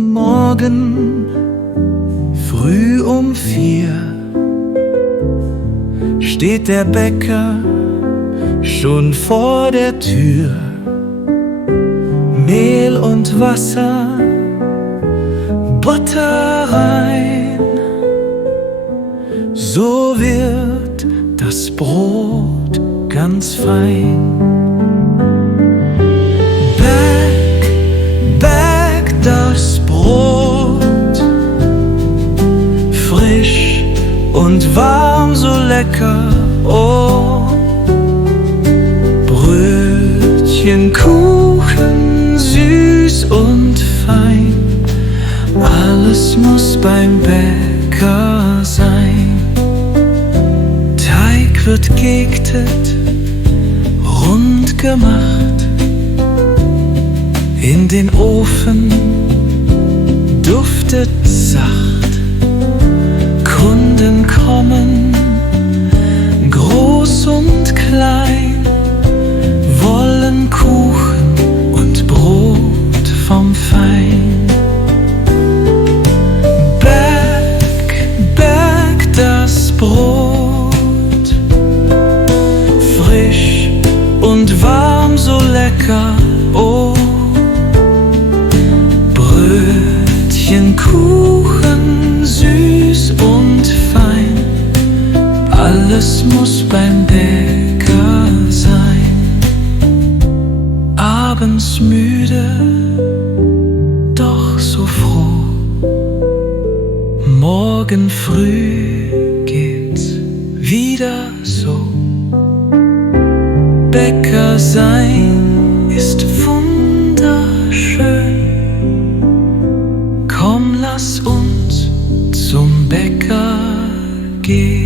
Morgen, früh um 4, steht der Bäcker schon vor der Tür. Mehl und Wasser, Butter rein, so wird das Brot ganz fein. Back das Brot, frisch und warm, so lecker, oh. Brötchen, Kuchen, süß und fein, alles muss beim Bäcker sein. Teig wird geektet, rund gemacht, in den Ofen duftet sacht. Kunden kommen, groß und klein, wollen Kuchen und Brot vom Fein. Back das Brot, frisch und warm, so lecker, oh. Brötchen, Kuchen, süß und fein, alles muss beim Bäcker sein. Abends müde, doch so froh, morgen früh geht's wieder so. Bäcker sein ist wunderschön, komm, lass uns zum Bäcker gehen.